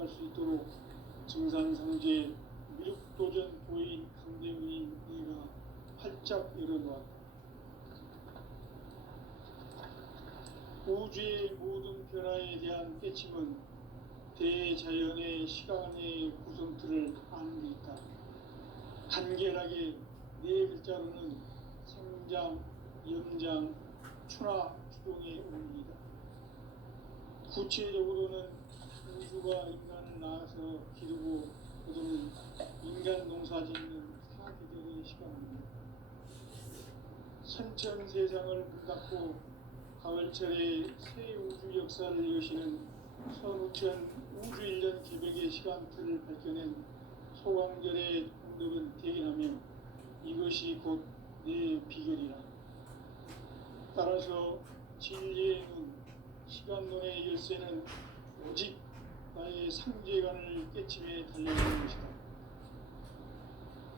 살아갈 수 있도록 증산상제 미륵도전 도인 강대훈이 네가 활짝 열어놓았다. 우주의 모든 변화에 대한 깨침은 대자연의 시간의 구성틀을 아는 데 있다. 간결하게 네 글자로는 생장, 염장, 추나 추동의 원리이다. 구체적으로는 우주가 인간을 낳아서 기르고 거두는 인간 농사 짓는 사계절의 시간입니다. 선천 세상을 문 닫고 가을철에 새 우주 역사를 여시는 선우천 우주일년 기백의 시간틀을 밝혀낸 소광절의 공덕은 대견하며 이것이 곧 내 비결이라. 따라서 진리의 눈, 시간론의 열쇠는 오직 나의 상제관을 깨침에 달려있는 것이다.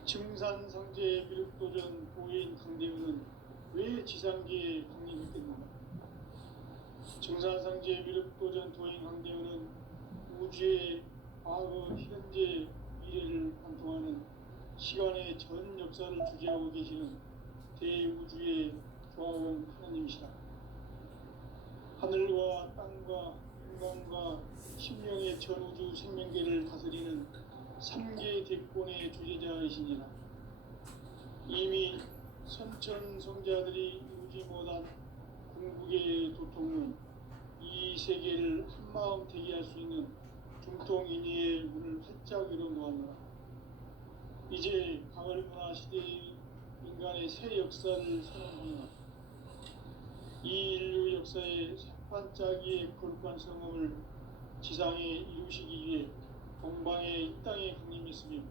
증산상제 미륵도전 보인 강대훈은 왜 지상계에 강림했겠는가? 증산상제 미륵도전 도인 강대훈은 우주의 과거, 현재, 미래를 관통하는 시간의 전 역사를 주재하고 계시는 대우주의 조화원 하나님이시다. 하늘과 땅과 인간과 신명의 전우주 생명계를 다스리는 3계 대권의 주제자이시니라. 이미 선천성자들이 이루지 못한 궁극의 도통은 이 세계를 한마음 되게 할 수 있는 중통인의의 문을 활짝 열어놓았노라. 이제 가을문화 시대의 인간의 새 역사를 선언하노라. 이 인류 역사의 새반짝이의 거룩한 성음을 지상에 이루시기 위해 동방의 이 땅에 강림했으며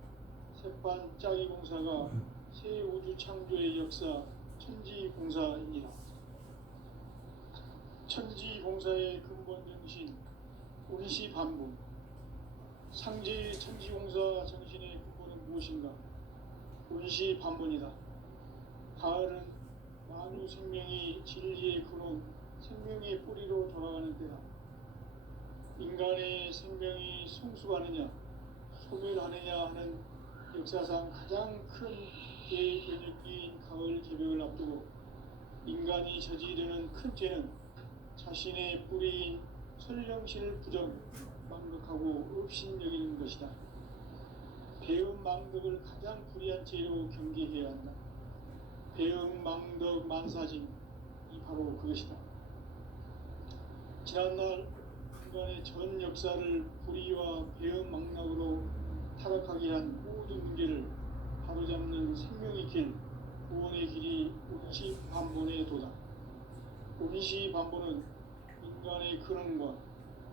새반짝이 공사가 새 우주 창조의 역사 천지공사입니다. 천지공사의 근본 정신 운시반복. 상제의 천지공사 정신의 근본은 무엇인가? 운시반본이다. 가을은 만유 생명이 진리의 근원, 생명의 뿌리로 돌아가는 때다. 인간의 생명이 성숙하느냐, 소멸하느냐 하는 역사상 가장 큰 대변혁기인 가을 개벽을 앞두고 인간이 저지르는 큰 죄는 자신의 뿌리인 설령신을 부정망덕하고 업신여기는 것이다. 배은망덕을 가장 불의한 죄로 경계해야 한다. 배은망덕 만사진이 바로 그것이다. 지난날 인간의 전 역사를 불의와 배은망덕으로 타락하게 한 모든 문제를 바로잡는 생명의 길, 구원의 길이 운시반본의 도다. 운시반본은 인간의 근원과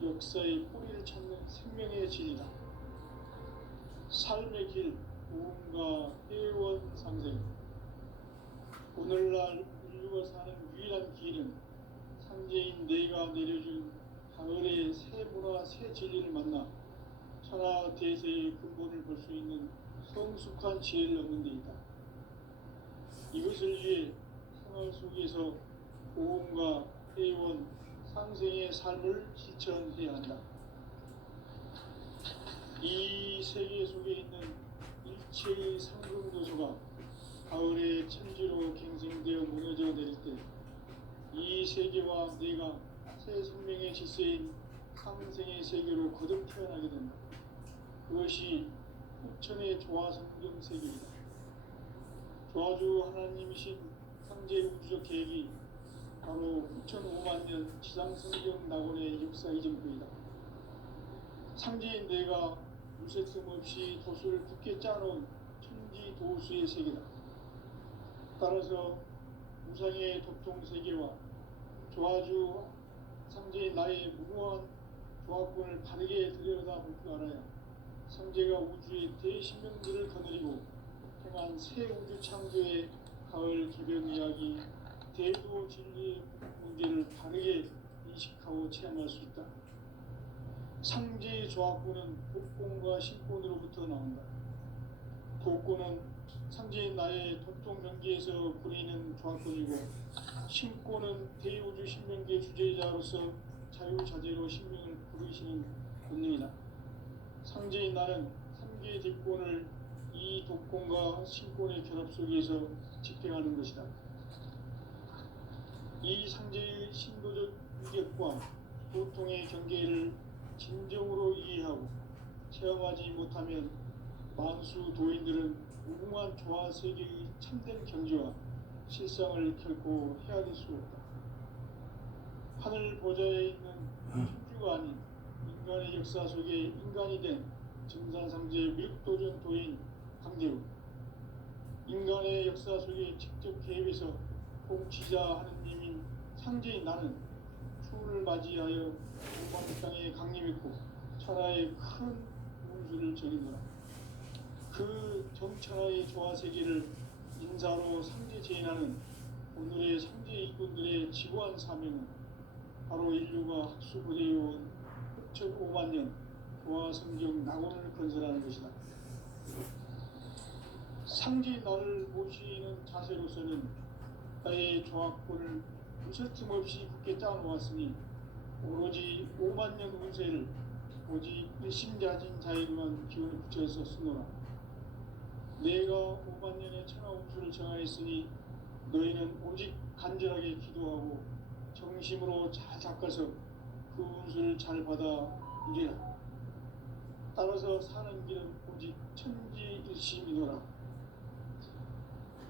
역사의 뿌리를 찾는 생명의 질이다. 삶의 길, 무언가 회원 상생. 오늘날 인류가 사는 유일한 길은 상제인 내가 내려준 가을의 새 문화, 새 진리를 만나 천하 대세의 근본을 볼 수 있는 성숙한 지혜를 얻는 데 있다. 이것을 위해 생활 속에서 보험과 회원, 상생의 삶을 실천해야 한다. 이 세계 속에 있는 일체의 상승도소가 가을의 천지로 갱생되어 무너져 내릴 때 이 세계와 내가 새 생명의 질서인 상생의 세계로 거듭 태어나게 된다. 그것이 후천의 조화성경 세계이다. 조화주 하나님이신 상제 우주적 계획이 바로 9,500년 지상성경 낙원의 역사 이전부이다. 상제인 내가 무쇠 틈 없이 도수를 굳게 짜놓은 천지도수의 세계다. 따라서 우상의 도통세계와 조화주 상제인 나의 무모한 조합권을 바르게 들여다볼 줄 알아야 상제가 우주의 대신명들을 거느리고 행한 새 우주 창조의 가을 개벽 이야기 대도 진리의 문제를 바르게 인식하고 체험할 수 있다. 상제의 조합권은 복권과 신권으로부터 나온다. 복권은 상제인 나의 도통 경계에서 부리는 조합권이고 신권은 대우주 신명계 주제자로서 자유자재로 신명을 부르시는 권능이다. 상제인 나는 3개 직권을 이 독권과 신권의 결합 속에서 집행하는 것이다. 이 상제의 신도적 위력과 보통의 경계를 진정으로 이해하고 체험하지 못하면 만수 도인들은 무궁한 조화 세계의 참된 경지와 실상을 결코 헤아릴 수 없다. 하늘 보좌에 있는 천주가 아닌 인간의 역사 속에 인간이 된 증산상제 밀도전 도인 강대우, 인간의 역사 속에 직접 개입해서 통치자 하느님인 상제인 나는 추운을 맞이하여 동방 땅에 강림했고 천하의 큰 운수를 전인노라. 그 정천하의 조화 세계를 인사로 상제 제인하는 오늘의 상제 이꾼들의 지구한 사명은 바로 인류가 학수고대해온 흑천 5만 년 조화 성경 낙원을 건설하는 것이다. 상제인 나를 모시는 자세로서는 나의 조합권을 무설틈 없이 굳게 짜놓았으니 오로지 5만 년 운세를 오직 일심자진 자에게만 기운을 붙여서 쓰노라. 내가 5만 년의 천하 운수를 정하였으니 너희는 오직 간절하게 기도하고 정심으로 잘 닦아서 그 운수를 잘 받아 누리라. 따라서 사는 길은 오직 천지일심이노라.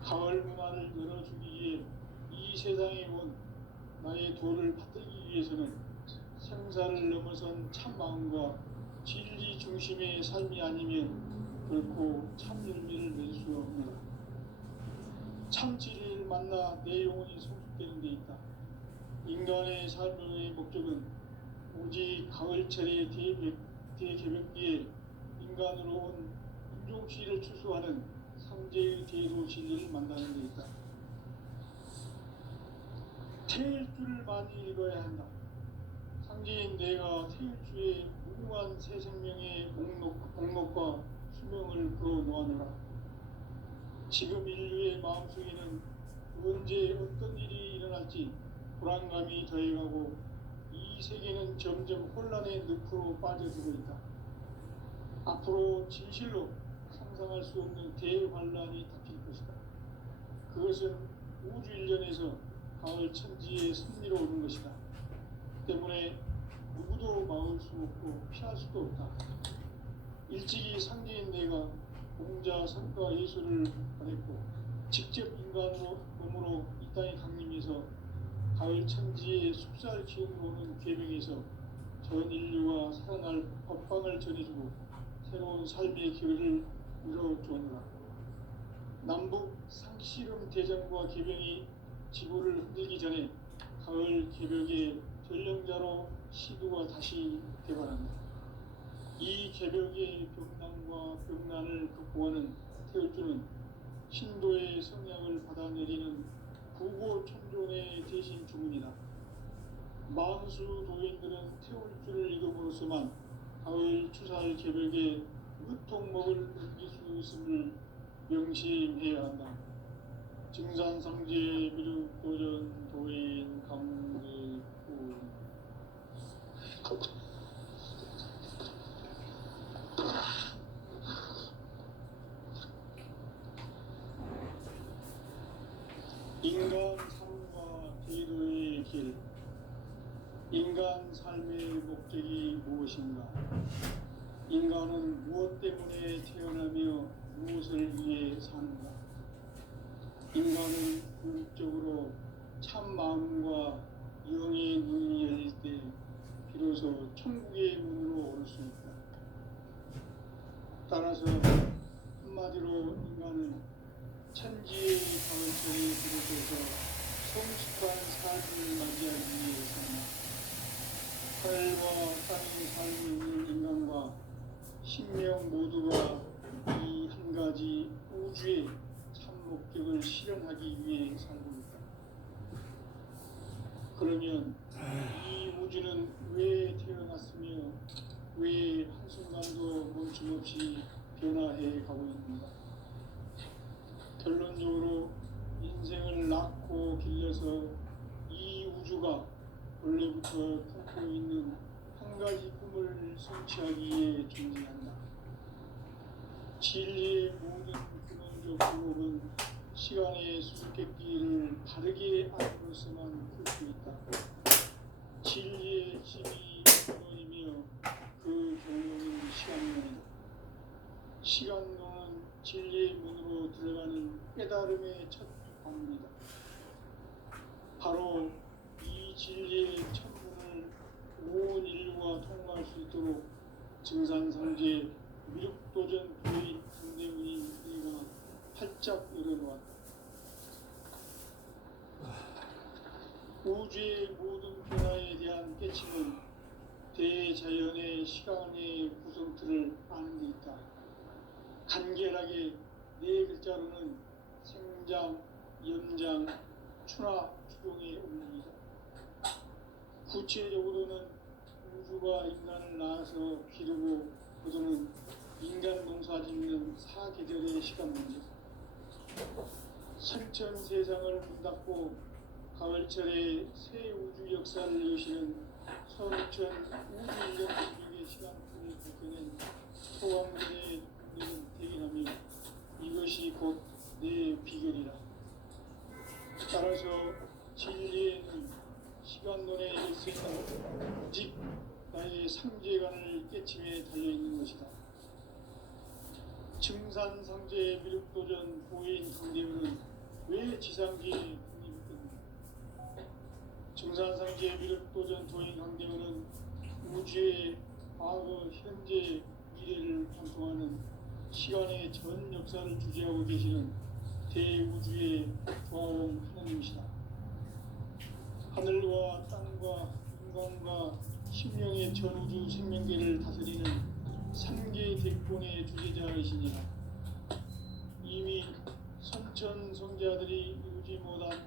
가을 문화를 열어주기 위해 이 세상에 온 나의 도를 받들기 위해서는 생사를 넘어선 참 마음과 진리 중심의 삶이 아니면 결코 참 열매를 낼 수 없노라. 참 진리를 만나 내 영혼이 성숙되는 데 있다. 인간의 삶의 목적은 오직 가을철의 대개벽기에 인간으로 온 인종시를 추수하는 상제의 대도 진리를 만나는 데 있다. 태일주를 많이 읽어야 한다. 상제인 내가 태일주의 무궁한 새 생명의 목록과 수명을 불어놓아노라. 지금 인류의 마음속에는 언제 어떤 일이 일어날지 불안감이 더해가고 이 세계는 점점 혼란의 늪으로 빠져들고 있다. 앞으로 진실로 상상할 수 없는 대환란이 닥칠 것이다. 그것은 우주 일련에서 가을 천지의 섭리로 오는 것이다. 때문에 누구도 막을 수 없고 피할 수도 없다. 일찍이 상제인 내가 공자 성과 예수를 보냈고 직접 인간으로 몸으로 이 땅에 강림해서 가을 천지의 숲살 기운으로 오는 계명에서 전 인류가 살아날 법방을 전해주고 새로운 삶의 기회를 이뤄주었노라. 남북 상씨름 대전과 계병이 지구를 흔들기 전에 가을 개벽의 전령자로 시두가 다시 개발한다. 이 개벽의 병난과 병난을 극복하는 태울주는 신도의 성향을 받아내리는 구고천존의 대신 주문이다. 만수 도인들은 태울주를 읽음으로써만 가을 추살 개벽에 무통목을 느낄 수 있음을 명심해야 한다. 증산상제 미륵도전 도인 강대구 인간 삶과 대도의 길. 인간 삶의 목적이 무엇인가? 인간은 무엇 때문에 태어나며 무엇을 위해 사는가? 인간은 궁극적으로 참 마음과 영의 눈이 열릴 때 비로소 천국의 문으로 오를 수 있다. 따라서 한마디로 인간은 천지의 가을철에 비롯해서 성숙한 삶을 맞이하기 위해 산다. 하늘과 땅의 삶이 있는 인간과 신명 모두가 이 한 가지 우주의 참 목적을 실현하기 위해 살고 있다. 그러면 이 우주는 왜 태어났으며 왜 한순간도 멈춤없이 변화해 가고 있는가? 결론적으로 인생을 낳고 길러서 이 우주가 원래부터 품고 있는 한 가지 꿈을 성취하기 위해 존재한다. 진리의 모든 근원적 근원은 시간의 수수께끼를 바르게 알므로서만 풀 수 있다. 진리의 힘이 근원이며 그 경로는 시간론이다. 시간론은 진리의 문으로 들어가는 깨달음의 첫 방문이다. 바로 이 진리의 첫 문을 온 인류가 통과할 수 있도록 증산상제 미륵도전 도인 강대문인 우리가 활짝 열어놓았다. 우주의 모든 변화에 대한 깨침은 대자연의 시간의 구성틀을 아는 데 있다. 간결하게 네 글자로는 생장, 연장, 추나 추동의 원리이다. 구체적으로는 우주가 인간을 낳아서 기르고 거두는 인간 농사 짓는 사계절의 시간입니다. 선천 세상을 문닫고 가을철에 새 우주 역사를 여시는 선천 우주 인력의 시간표를 밝혀낸 소왕들의 우리는 대견하며 이것이 곧 내 비결이라. 따라서 진리에는 시간론의 일생은 오직 나의 상제관을 깨침에 달려있는 것이다. 증산상제 미륵도전 보인 강대문은 왜 지상계에 독립했는가? 증산상제 미륵도전 도인 강대문은 우주의 과거, 현재, 미래를 관통하는 시간의 전 역사를 주재하고 계시는 대우주의 조화로운 하나님이시다. 하늘과 땅과 인간과 심령의 전우주 생명계를 다스리는 삼계 대권의 주제자이시니라. 이미 선천성자들이 이루지 못한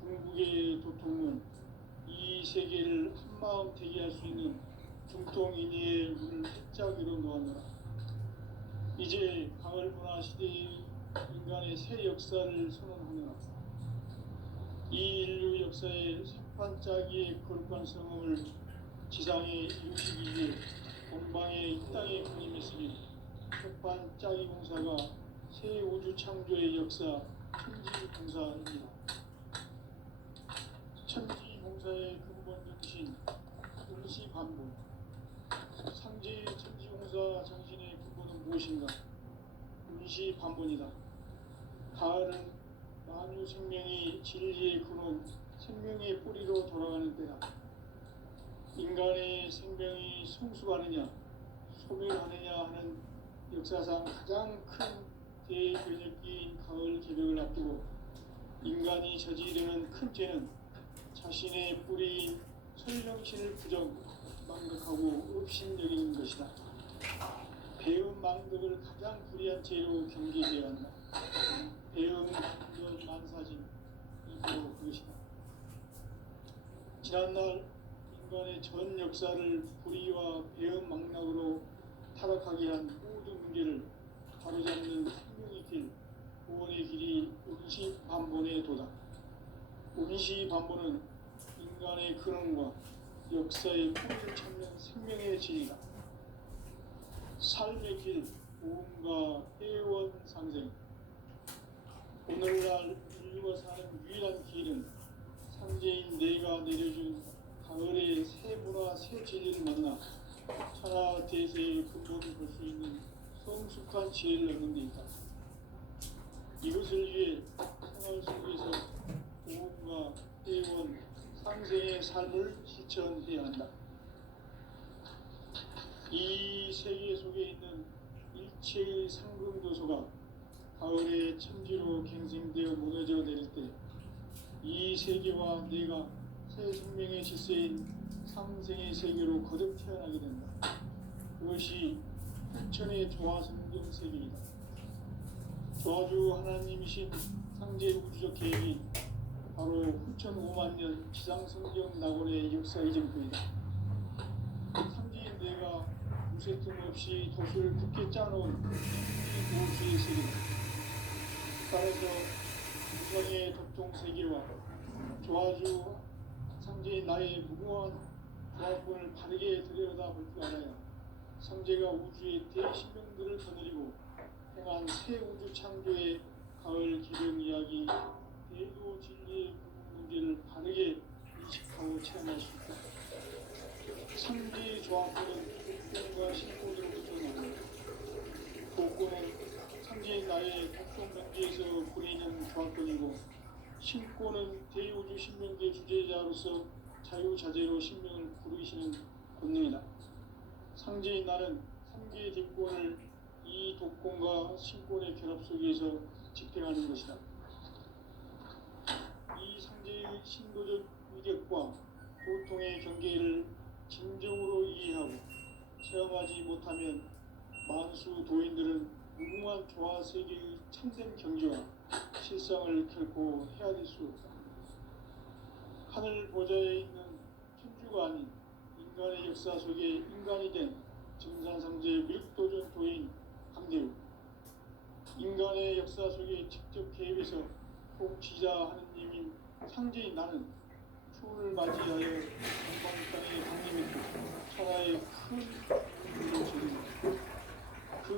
궁극의 도통은 이 세계를 한마음 되게 할 수 있는 중통인의의 문을 활짝 열어놓았노라. 이제 가을 문화 시대의 인간의 새 역사를 선언하노라. 이 인류 역사의 석판짜기의 거룩한 성음을 지상에 이루시기 위해 동방에 이 땅에 군림했으니 석판짜기 공사가 새 우주 창조의 역사 천지공사입니다. 천지공사의 근본적 뜻인 응시반복. 상제의 천지공사 정신의 근본은 무엇인가? 응시반본이다. 가을은 만유 생명이 진리의 근원, 생명의 뿌리로 돌아가는 때다. 인간의 생명이 성숙하느냐, 소멸하느냐 하는 역사상 가장 큰 대변혁기인 가을 개벽을 앞두고 인간이 저지르는 큰 죄는 자신의 뿌리인 설명신을 부정, 망각하고 업신여기는 것이다. 배움 망덕을 가장 불의한 죄로 경계되어야 한다. 배움 그 만사진 이 바로 그것이다. 지난날 인간의 전 역사를 불의와 배움 망락으로 타락하게 한 모든 문제를 바로잡는 생명의 길, 구원의 길이 응시반본의 도다. 응시반본은 인간의 근원과 역사의 뿌리를 찾는 생명의 진리다. 삶의 길, 보험과 회원 상생. 오늘날 인류가 사는 유일한 길은 상제인 내가 내려준 가을의 새 문화, 새 진리를 만나 천하 대세의 근본을 볼 수 있는 성숙한 지혜를 얻는 데 있다. 이것을 위해 생활 속에서 보험과 회원, 상생의 삶을 실천해야 한다. 이 세계 속에 있는 일체의 상금도소가 가을의 천지로 갱생되어 무너져 내릴 때 이 세계와 내가 새 생명의 질서인 상생의 세계로 거듭 태어나게 된다. 그것이 후천의 조화성경 세계이다. 조화주 하나님이신 상제 우주적 계획이 바로 후천 5만 년 지상성경 낙원의 역사 이전표이다. 상제인 내가 무쇠 틈 없이 도수를 굳게 짜놓은 이 우주의 세계다. 따라서 우성의 독종 세계와 조화주 상제인 나의 무궁한 조합권을 바르게 들여다볼 줄 알아야 상제가 우주의 대신명들을 거느리고 행한 새 우주 창조의 가을 기름 이야기, 대도 진리의 문제를 바르게 인식하고 체험할 수 있다. 상대의 조합권은 독권과 신권으로부터 나온다. 독권은 상대의 나의 독성 명제에서 보내는 조합권이고, 신권은 대우주 신명계 주제자로서 자유자재로 신명을 부르시는 권능이다. 상제인 나는 상계의 뒷권을 이 독권과 신권의 결합 속에서 집행하는 것이다. 이 상제의 신도적 위력과 고통의 경계를 진정으로 이해하고 체험하지 못하면 만수 도인들은 무궁한 조화 세계의 참된 경지와 실상을 결코 헤아릴 수 없다. 하늘 보좌에 있는 천주가 아닌 인간의 역사 속에 인간이 된 증산상제 밀도전 도인 강대우, 인간의 역사 속에 직접 개입해서 통치자 하느님인 상제인 나는 추운을 맞이하여 전방 땅에 강림했고 천하의 큰 운을 지른다. 그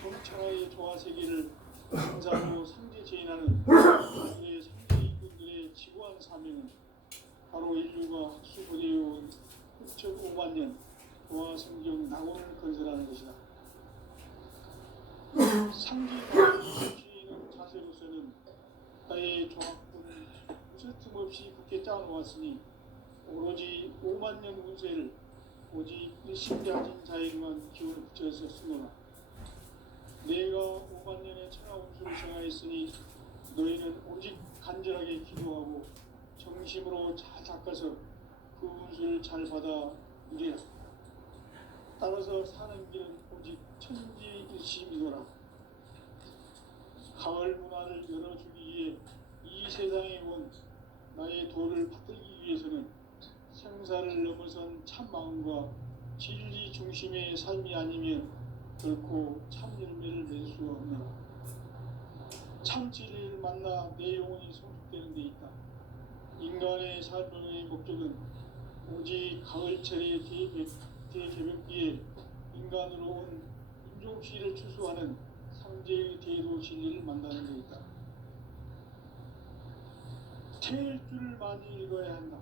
정천하의 조화 세계를 강사로 상제 제인하는 우리의 상제인분들의 지구한 사명은 바로 인류가 학수고대해온 6,500만 년 도화 성경 낙원을 건설하는 것이다. 상제가 주인은 자세로서는 나의 조합군을 틈없이 굳게 짜놓았으니 오로지 5만 년 운세를 오직 일심가진 자에게만 기운을 붙여서 쓰노라. 내가 5만 년의 천하 운수를 정하였으니 너희는 오직 간절하게 기도하고 정심으로 잘 닦아서 그 운수를 잘 받아 누리라. 따라서 사는 길은 오직 천지일심이노라. 가을 문화를 열어주기 위해 이 세상에 온 나의 도를 받들기 위해서는 생사를 넘어선 참 마음과 진리 중심의 삶이 아니면 결코 참 열매를 낼 수 없노라. 참 진리를 만나 내 영혼이 성숙되는 데 있다. 인간의 삶의 목적은 오직 가을철의 대개벽기에 인간으로 온 인종시를 추수하는 상제의 대도 진리를 만나는 데 있다. 태일주를 많이 읽어야 한다.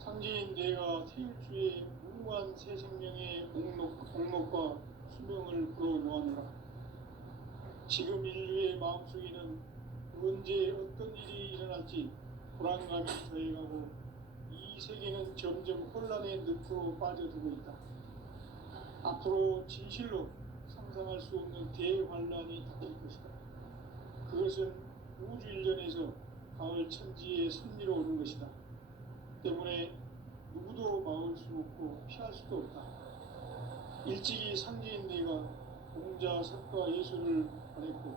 상제인 내가 태일주의 무궁한 새 생명의 목록과 수명을 불어놓아노라. 지금 인류의 마음속에는 언제 어떤 일이 일어날지 불안감이 더해가고 이 세계는 점점 혼란의 늪으로 빠져들고 있다. 앞으로 진실로 상상할 수 없는 대환란이 닥칠 것이다. 그것은 우주 일전에서 가을 천지의 섭리로 오는 것이다. 때문에 누구도 막을 수 없고 피할 수도 없다. 일찍이 상제인 내가 공자, 석가, 예수를 보냈고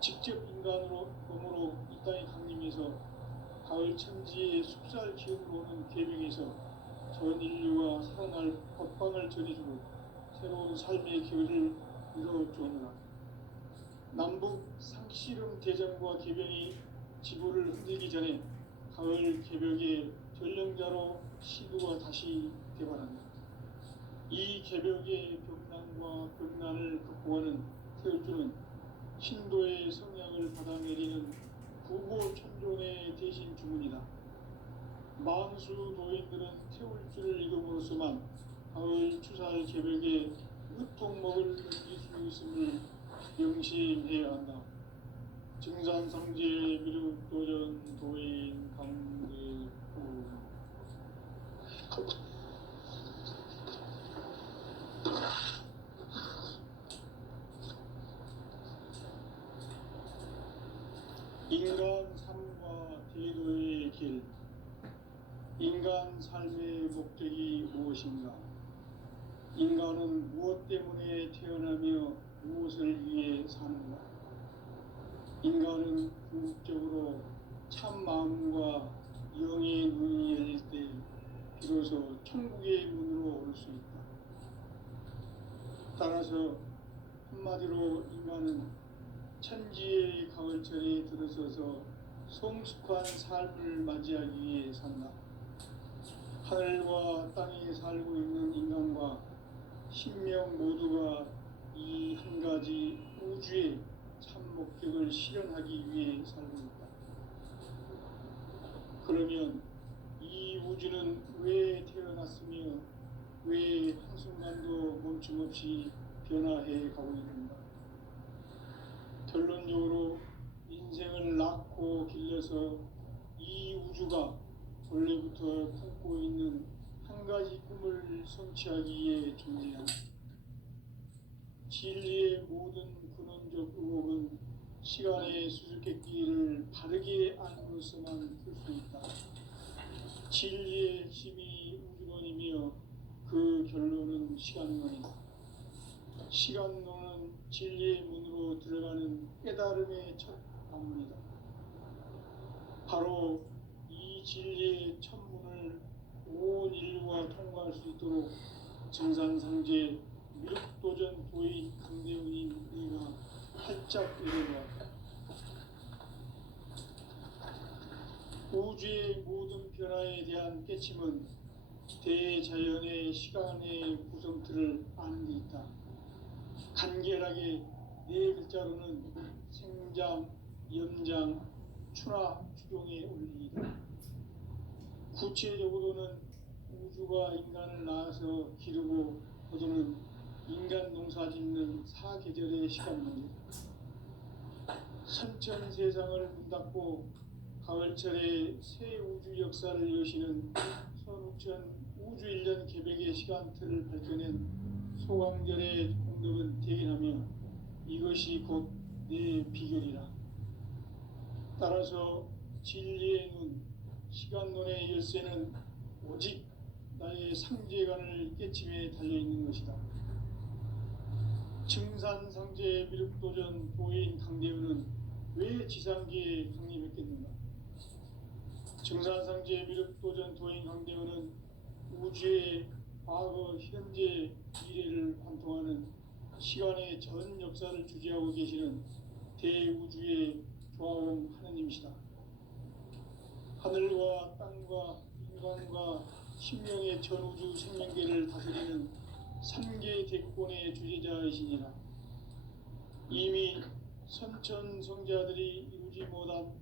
직접 인간으로 몸으로 이 땅에 강림해서 가을 천지의 숲살 기운으로 오는 계명에서 전 인류가 살아날 법방을 전해주고 새로운 삶의 길을 이뤄주느라. 남북 상씨름 대전과 개병이 지구를 흔들기 전에 가을 개벽의 전령자로 시두가 다시 개발한다. 이 개벽의 벽난과 벽난을 극복하는 태울주는 신도의 성약을 받아내리는 구보천존의 대신 주문이다. 만수 도인들은 태울주를 읽음으로써만 가을 추살 개벽의 으통목을 넘길 수 있음을 명심해야 한다. 증산상제 미륵도전 도인 강대우. 인간 삶과 대도의 길. 인간 삶의 목적이 무엇인가? 인간은 무엇 때문에 태어나며 무엇을 위해 사는가? 인간은 궁극적으로 참 마음과 영의 눈이 열릴 때 비로소 천국의 문으로 올 수 있다. 따라서 한마디로 인간은 천지의 가을철에 들어서서 성숙한 삶을 맞이하기 위해 산다. 하늘과 땅에 살고 있는 인간과 신명 모두가 이 한 가지 우주의 참 목적을 실현하기 위해 살고 있다. 그러면 이 우주는 왜 태어났으며 왜 한순간도 멈춤 없이 변화해 가고 있는가? 결론적으로 인생을 낳고 길러서 이 우주가 원래부터 품고 있는 한 가지 꿈을 성취하기 위해 존재한다. 진리의 모든 근원적 의혹은 시간의 수수께끼를 바르게 안으로서만 풀 수 있다. 진리의 핵심이 우주론이며 그 결론은 시간론이다. 시간론은 진리의 문으로 들어가는 깨달음의 첫 방문이다. 바로 이 진리의 첫 문을 온 인류가 통과할 수 있도록 증산상제 미륵도전 도인 강대훈인 네가 활짝 열어놓았다. 우주의 모든 변화에 대한 깨침은 대자연의 시간의 구성틀을 아는 데 있다. 간결하게 네 글자로는 생장, 연장, 추나 추종의 원리이다. 구체적으로는 우주가 인간을 낳아서 기르고 거두는 인간 농사 짓는 사계절의 시간입니다. 선천 세상을 문 닫고 가을철에 새 우주 역사를 여시는 선우천 우주 1년 개백의 시간틀을 밝혀낸 소강절의 공덕은 대견하며 이것이 곧 내 비결이라. 따라서 진리의 눈, 시간론의 열쇠는 오직 나의 상제관을 깨침에 달려있는 것이다. 증산상제 미륵도전 도인 강대훈은 왜 지상계에 강림했겠는가? 증산상제 미륵도전 도인 강대훈은 우주의 과거, 현재, 미래를 관통하는 시간의 전 역사를 주재하고 계시는 대우주의 조화원 하느님이시다. 하늘과 땅과 인간과 신명의 전우주 생명계를 다스리는 삼계 대권의 주제자이시니라. 이미 선천 성자들이 이루지 못한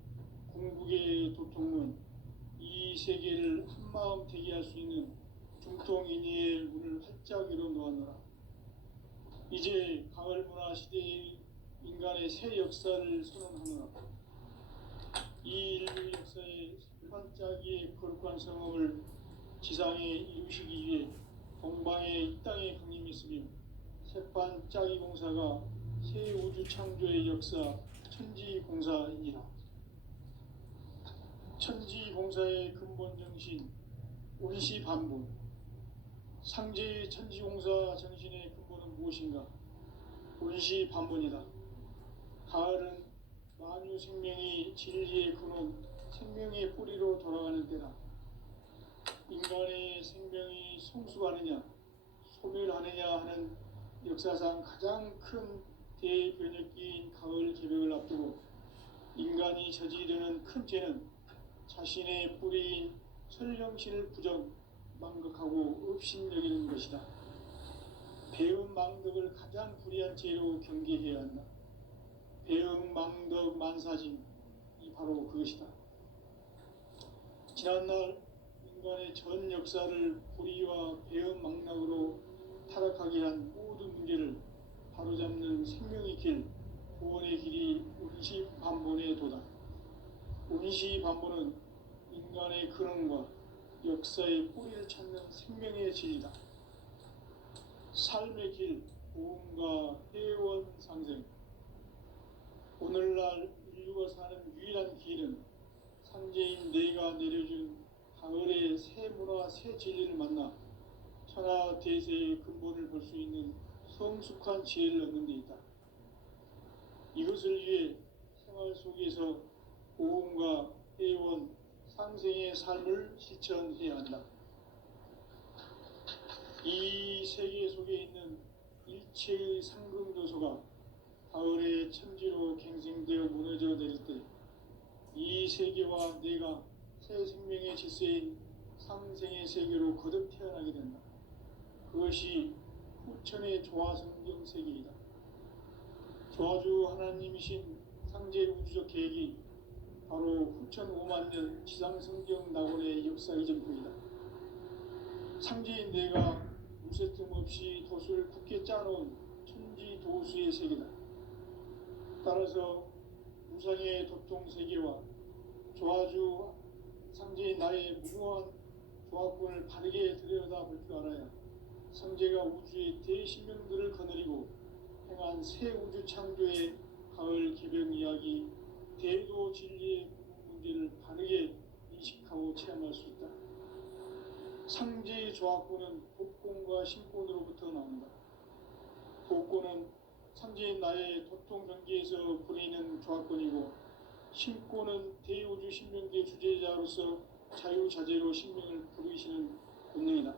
궁극의 도통문, 이 세계를 한마음 대기할 수 있는 중통인의의 문을 활짝 열어 놓았노라. 이제 가을 문화 시대의 인간의 새 역사를 선언하노라. 이 인류 역사의 반짝이의 거룩한 성업을 지상에 이루시기 위해 동방의 이 땅에 강림했으며 새반짝이 공사가 새 우주 창조의 역사 천지공사이니라. 천지공사의 근본 정신 온시반본. 상제의 천지공사 정신의 근본은 무엇인가? 온시반본이다. 가을은 만유 생명이 진리의 근원, 생명의 뿌리로 돌아가는 때다. 인간의 생명이 성숙하느냐, 소멸하느냐 하는 역사상 가장 큰 대변혁기인 가을 개벽을 앞두고 인간이 저지르는 큰 죄는 자신의 뿌리인 설령신을 부정, 망극하고 업신여기는 것이다. 배음 망덕을 가장 불의한 죄로 경계해야 한다. 배음 망덕 만사진, 이 바로 그것이다. 지난날 인간의 전 역사를 불의와 배음 망락으로 타락하게 한 모든 문제를 바로잡는 생명의 길, 구원의 길이 운시반본의 도다. 운시반본은 인간의 근원과 역사의 뿌리를 찾는 생명의 진리다. 삶의 길, 보험과 회원 상생. 오늘날 인류가 사는 유일한 길은 상제인 내가 내려준 가을의 새 문화, 새 진리를 만나 천하 대세의 근본을 볼 수 있는 성숙한 지혜를 얻는 데 있다. 이것을 위해 생활 속에서 보험과 회원, 상생의 삶을 실천해야 한다. 이 세계 속에 있는 일체의 상승조소가 가을의 천지로 갱생되어 무너져 내릴 때 이 세계와 내가 새 생명의 질서인 상생의 세계로 거듭 태어나게 된다. 그것이 후천의 조화성경 세계이다. 조화주 하나님이신 상제 우주적 계획이 바로 후천 5만 년 지상성경 낙원의 역사 이전부이다. 상제인 내가 무쇠뜸 없이 돛을 굳게 짜놓은 천지 도수의 세계다. 따라서 무상의 도통 세계와 조화주 상제인 나의 무궁한 조화권을 바르게 들여다볼 줄 알아야 상제가 우주의 대신명들을 거느리고 행한 새 우주 창조의 가을 개병 이야기, 대도 진리의 문제를 바르게 인식하고 체험할 수 있다. 상제의 조화권은 복권과 신권으로부터 나온다. 복권은 상제인 나의 도통 경계에서 부리는 조화권이고, 신권은 대우주 신명계 주제자로서 자유자재로 신명을 부르시는 본능이다.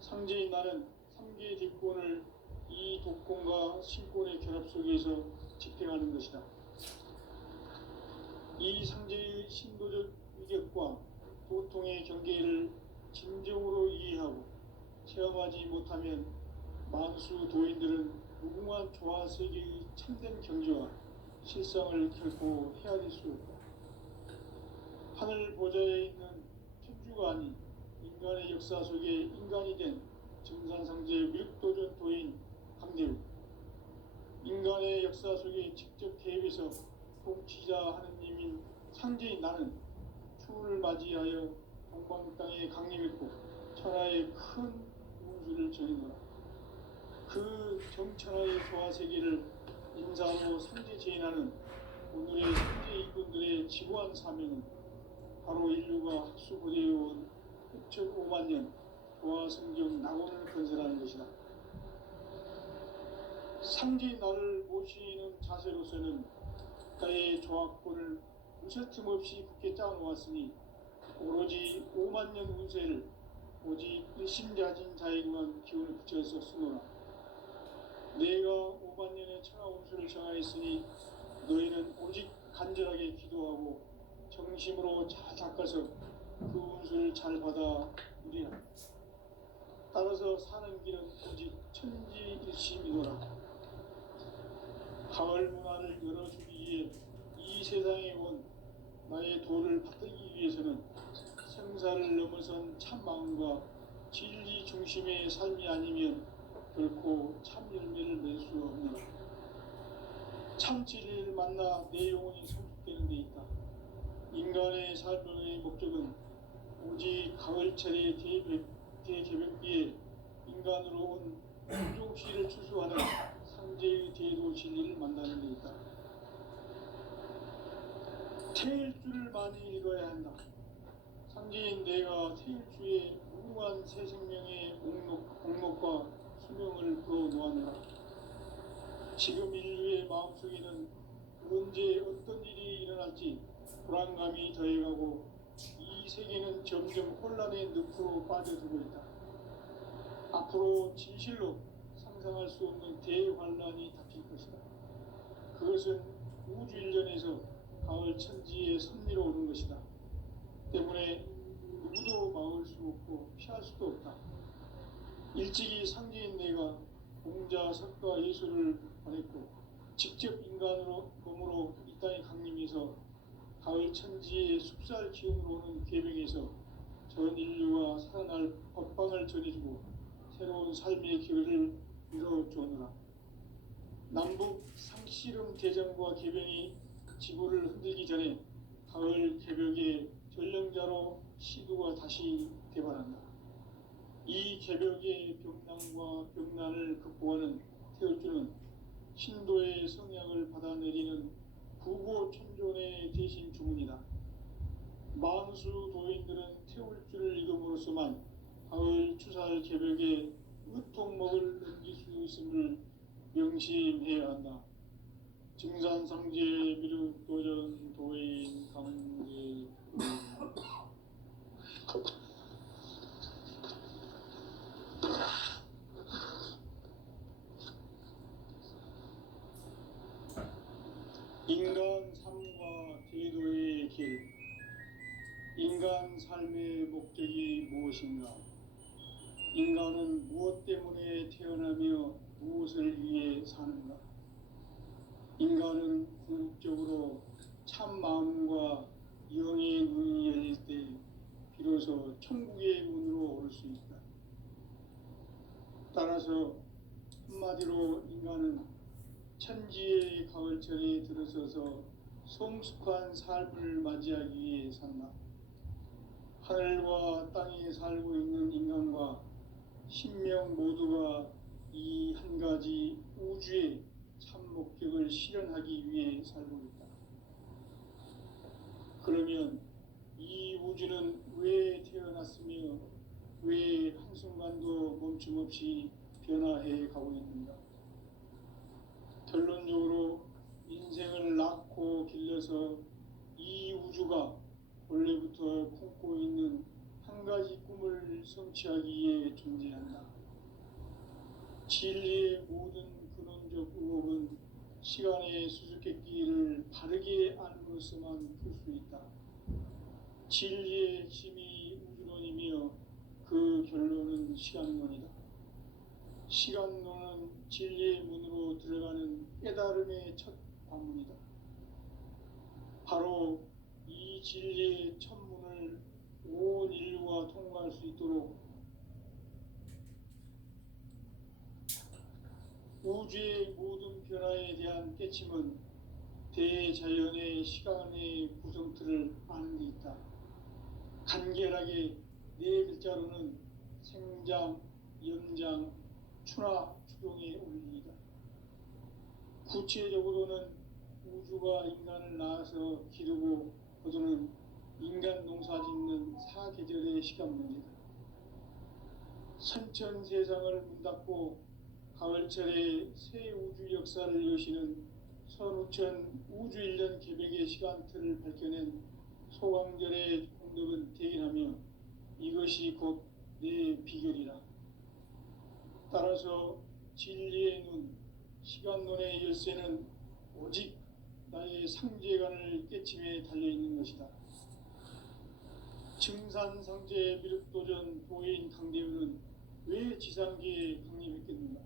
상제인 나는 3개의 뒷권을 이 독권과 신권의 결합 속에서 집행하는 것이다. 이 상제의 신도적 위격과 도통의 경계를 진정으로 이해하고 체험하지 못하면 만수 도인들은 무궁한 조화 세계의 참된 경지와 실상을 결코 헤아릴 수 없다. 하늘 보좌에 있는 천주가 아닌 인간의 역사 속에 인간이 된 증산상제 밀도전 도인 강대우, 인간의 역사 속에 직접 개입해서 통치자 하느님인 상제인 나는 추를 맞이하여 동방 땅에 강림했고 천하의 큰 운수를 전해노라. 그 정천하의 조화 세계를 인사로 상제 제인하는 오늘의 상제 이분들의 지구한 사명은 바로 인류가 학수고대해온 6,5만 년 조화 성경 낙원을 건설하는 것이다. 상제인 나를 모시는 자세로서는 나의 조화권을 무쇠틈 없이 굳게 짜놓았으니 오로지 5만 년 운세를 오직 일심자진 자에게만 기운을 붙여서 쓰노라. 내가 5만 년의 천하 운수를 정하였으니 너희는 오직 간절하게 기도하고 정심으로 잘 닦아서 그 운수를 잘 받아 누리라. 따라서 사는 길은 오직 천지일심이노라. 가을 문화를 열어주기 위해 이 세상에 온 나의 도를 받들기 위해서는 생사를 넘어선 참 마음과 진리 중심의 삶이 아니면 결코 참 열매를 맺을 수 없노라. 참 진리를 만나 내 영혼이 성숙되는 데 있다. 인간의 삶의 목적은 오직 가을철의 대개벽기에 인간으로 온 민족시를 추수하는 상제의 대도 진리를 만나는 데 있다. 태일주를 많이 읽어야 한다. 상제인 내가 태일주의 무궁한 새 생명의 목록과 수명을 풀어놓았노라. 지금 인류의 마음속에는 언제 어떤 일이 일어날지 불안감이 더해가고 이 세계는 점점 혼란의 늪으로 빠져들고 있다. 앞으로 진실로 상상할 수 없는 대환란이 닥칠 것이다. 그것은 우주 일련에서 가을 천지의 섭리로 오는 것이다. 때문에 누구도 막을 수 없고 피할 수도 없다. 일찍이 상제인 내가 공자, 석가, 예수를 보냈고 직접 인간으로 몸으로 이 땅에 강림해서 가을 천지의 숲살 기운으로 오는 계명에서 전 인류가 살아날 법방을 전해주고 새로운 삶의 기회를 이뤄주느라. 남북 상씨름 대전과 계병이 지구를 흔들기 전에 가을 개벽의 전령자로 시두가 다시 대발한다. 이 개벽의 병난과 병난을 극복하는 태울주는 신도의 성약을 받아내리는 구고천존의 대신 주문이다. 만수 도인들은 태울주를 읽음으로써만 가을 추살 개벽의 의통목을 넘길 수 있음을 명심해야 한다. 증산상제 미륵도전 도인 강제 인간 삶과 제도의 길. 인간 삶의 목적이 무엇인가? 인간은 무엇 때문에 태어나며 무엇을 위해 사는가? 인간은 궁극적으로 참 마음과 영의 눈이 열릴 때 비로소 천국의 문으로 올 수 있다. 따라서 한마디로 인간은 천지의 가을철에 들어서서 성숙한 삶을 맞이하기 위해 산다. 하늘과 땅에 살고 있는 인간과 신명 모두가 이 한 가지 우주의 참 목적을 실현하기 위해 살고 있다. 그러면 이 우주는 왜 태어났으며 왜 한순간도 멈춤 없이 변화해 가고 있는가? 결론적으로 인생을 낳고 길러서 이 우주가 원래부터 품고 있는 한 가지 꿈을 성취하기 위해 존재한다. 진리의 모든 근원적 의혹은 시간의 수수께끼를 바르게 알므로서만 풀 수 있다. 진리의 핵심이 우주론이며 그 결론은 시간론이다. 시간론은 진리의 문으로 들어가는 깨달음의 첫 관문이다. 바로 이 진리의 첫 문을 온 인류가 통과할 수 있도록 우주의 모든 변화에 대한 깨침은 대자연의 시간의 구성틀을 아는 데 있다. 간결하게 네 글자로는 생장, 연장, 추나 추동의 원리이다. 구체적으로는 우주가 인간을 낳아서 기르고 거두는 인간 농사 짓는 사계절의 시간 문제다. 선천 세상을 문 닫고 가을철에 새 우주 역사를 여시는 선우천 우주 1년 개백의 시간틀을 밝혀낸 소강절의 공덕은 대견하며 이것이 곧 내 비결이라. 따라서 진리의 눈, 시간론의 열쇠는 오직 나의 상제관을 깨침에 달려있는 것이다. 증산상제 미륵도전 도인 강대우는 왜 지상계에 강림했겠는가?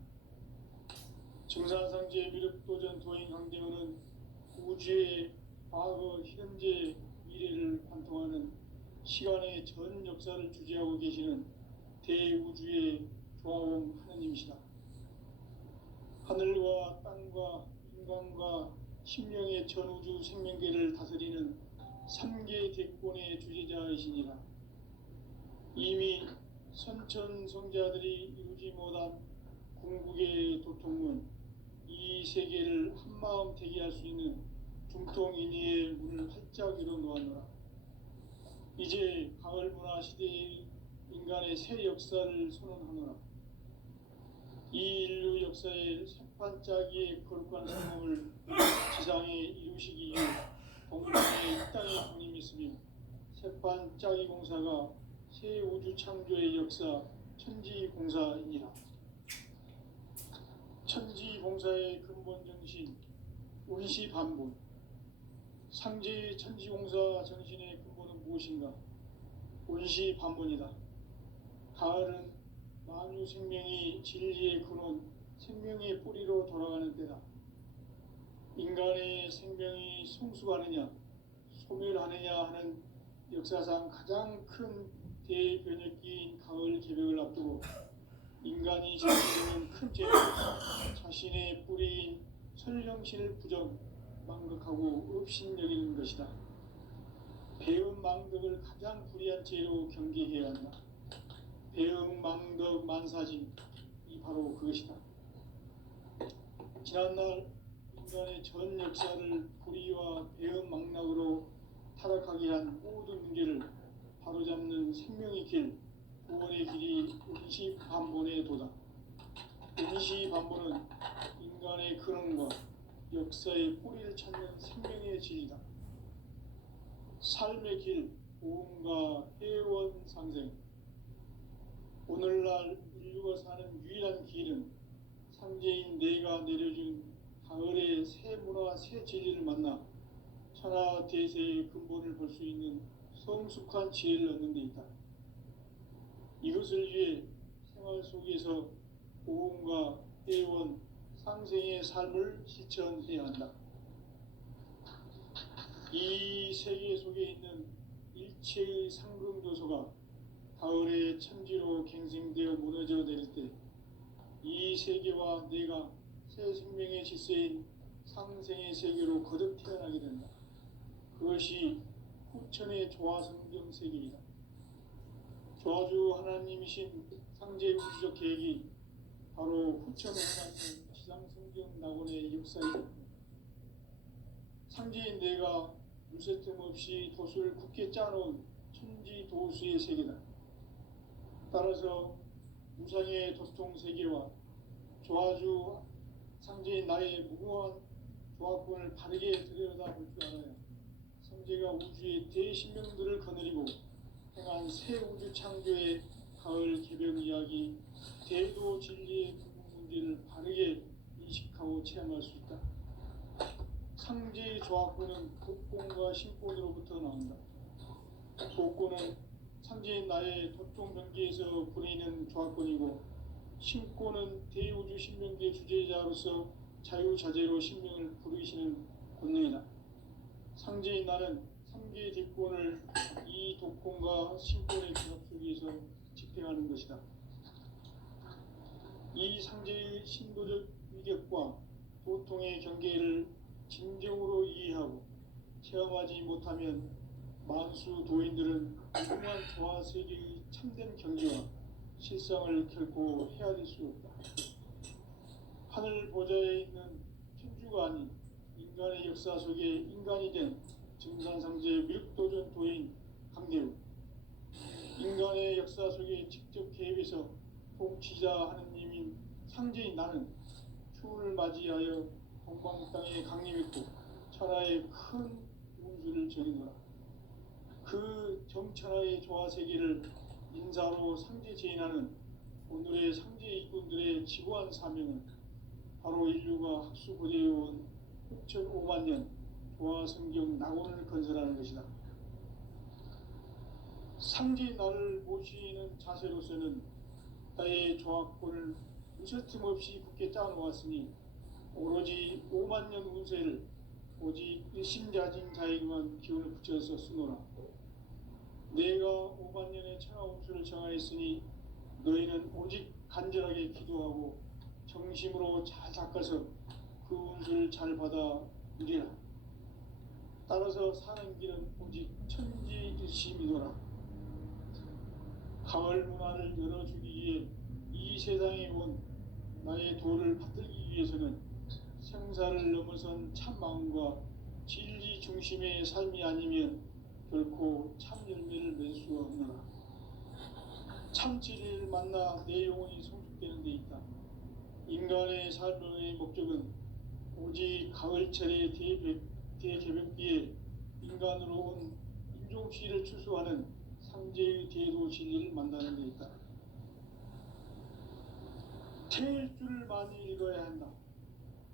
증산상제 미륵도전 도인 강대우는 우주의 과거, 현재, 미래를 관통하는 시간의 전 역사를 주재하고 계시는 대우주의 조화원 하느님이시다. 하늘과 땅과 인간과 심령의 전우주 생명계를 다스리는 3계 대권의 주재자이시니라. 이미 선천성자들이 이루지 못한 궁극의 도통문, 이 세계를 한마음 대기할 수 있는 중통인의의 문을 활짝 열어놓았노라. 이제 가을 문화 시대의 인간의 새 역사를 선언하노라. 이 인류 역사의 새판짜기의 거룩한 성공을 지상에 이루시기 위해 동방의 이 땅에 강림했으며 새판짜기 공사가 새 우주 창조의 역사 천지공사이니라. 천지공사의 근본 정신 운시반본. 상제의 천지공사 정신의 근본은 무엇인가? 운시반본이다. 가을은 만유 생명이 진리의 근원, 생명의 뿌리로 돌아가는 때다. 인간의 생명이 성숙하느냐, 소멸하느냐 하는 역사상 가장 큰 대변혁기인 가을 개벽을 앞두고 인간이 저지르는 큰 죄는 자신의 뿌리인 설령신을 부정, 망극하고 업신여기는 것이다. 배은 망덕을 가장 불의한 죄로 경계해야 한다. 배은 망덕 만사진, 이 바로 그것이다. 지난날 인간의 전 역사를 불의와 배은 망락으로 타락하게 한 모든 문제를 바로잡는 생명의 길, 구원의 길이 운시반본의 도다. 운시반본은 인간의 근원과 역사의 뿌리를 찾는 생명의 진리다. 삶의 길, 보험과 회원 상생. 오늘날 인류가 사는 유일한 길은 상제인 내가 내려준 가을의 새 문화, 새 진리를 만나 천하 대세의 근본을 볼 수 있는 성숙한 지혜를 얻는 데 있다. 이것을 위해 생활 속에서 고음과 애원, 상생의 삶을 실천해야 한다. 이 세계 속에 있는 일체의 상승조소가 가을의 천지로 갱생되어 무너져 내릴 때 이 세계와 내가 새 생명의 질서인 상생의 세계로 거듭 태어나게 된다. 그것이 후천의 조화성경 세계이다. 조화주 하나님이신 상제 우주적 계획이 바로 후천의 하나님 지상성경 낙원의 역사이다. 상제인 내가 물새틈 없이 도수를 굳게 짜놓은 천지 도수의 세계다. 따라서 무상의 도통 세계와 조화주 상제인 나의 무궁한 조화권을 바르게 들여다볼 줄 알아야 상제가 우주의 대신명들을 거느리고 행한 새 우주 창조의 가을 개벽 이야기, 대도 진리의 근본 문제를 바르게 인식하고 체험할 수 있다. 상제의 조화권은 복권과 신권으로부터 나온다. 복권은 상제인 나의 도통 경계에서 부리는 조화권이고, 신권은 대우주 신명계 주제자로서 자유자재로 신명을 부르시는 권능이다. 상제인 나는 3개의 뒷권을 이 독권과 신권의 결합 속에서 집행하는 것이다. 이 상제의 신도적 위격과 도통의 경계를 진정으로 이해하고 체험하지 못하면 만수 도인들은 무궁한 조화 세계의 참된 경지와 실상을 결코 헤아릴 수 없다. 하늘 보좌에 있는 천주가 아닌 인간의 역사 속에 인간이 된 증산상제 밀도전 도인 강대우, 인간의 역사 속에 직접 개입해서 통치자 하느님인 상제인 나는 추운을 맞이하여 동방 땅에 강림했고 천하의 큰 운수를 전해노라. 그 정천하의 조화 세계를 인사로 상제 제인하는 오늘의 상제 일꾼들의 지고한 사명은 바로 인류가 학수고대해온 6,5만 년 조화 성경 낙원을 건설하는 것이다. 상제인 나를 모시는 자세로서는 나의 조화권을 무쇠틈 없이 굳게 짜놓았으니 오로지 5만 년 운세를 오직 일심자진 자에게만 기운을 붙여서 쓰노라. 내가 5만 년의 천하 운수를 정하였으니 너희는 오직 간절하게 기도하고 정심으로 잘 닦아서 그 운수를 잘 받아 누리라. 따라서 사는 길은 오직 천지일심이노라. 가을 문화를 열어주기 위해 이 세상에 온 나의 도를 받들기 위해서는 생사를 넘어선 참 마음과 진리 중심의 삶이 아니면 결코 참 열매를 맺을 수 없노라. 참 진리를 만나 내 영혼이 성숙되는 데 있다. 인간의 삶의 목적은 오직 가을철의 대개벽기에 인간으로 온 인종시를 추수하는 상제의 대도 진리를 만나는 데 있다. 태일주를 많이 읽어야 한다.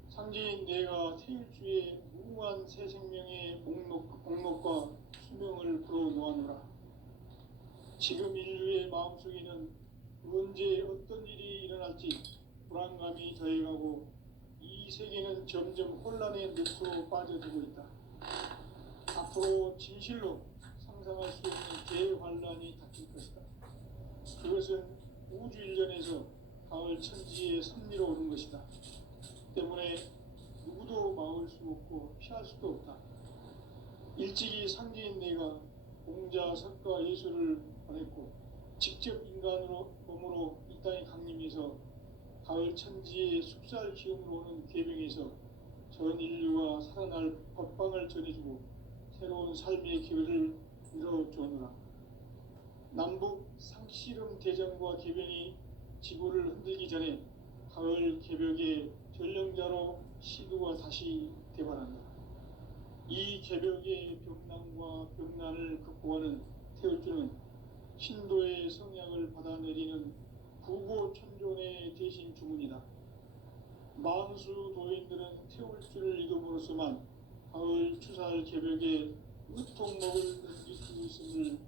상제인 내가 태일주의 무궁한 새 생명의 목록과 수명을 풀어놓아노라. 지금 인류의 마음속에는 언제 어떤 일이 일어날지 불안감이 더해가고 이 세계는 점점 혼란의 늪으로 빠져들고 있다. 앞으로 진실로 상상할 수 없는 대환란이 닥칠 것이다. 그것은 우주 일전에서 가을 천지의 섭리로 오는 것이다. 때문에 누구도 막을 수 없고 피할 수도 없다. 일찍이 상제인 내가 공자, 석가, 예수를 보냈고 직접 인간으로 몸으로 이 땅에 강림해서 가을 천지의 숲살 기운으로 오는 계명에서 전 인류가 살아날 법방을 전해주고 새로운 삶의 기회를 이뤄주느라. 남북 상씨름 대전과 개변이 지구를 흔들기 전에 가을 개벽의 전령자로 시도가 다시 대발한다. 이 개벽의 벽난과 벽난을 극복하는 태울주는 신도의 성약을 받아내리는 부고천존의 대신 주문이다. 만수 도인들은 태울주를 읽음으로써만 가을 추살 개벽의 으통목을 넘길 수 있음을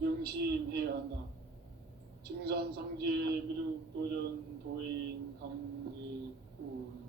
명심해야 한다. 증산상제 미륵도전 도인 강대군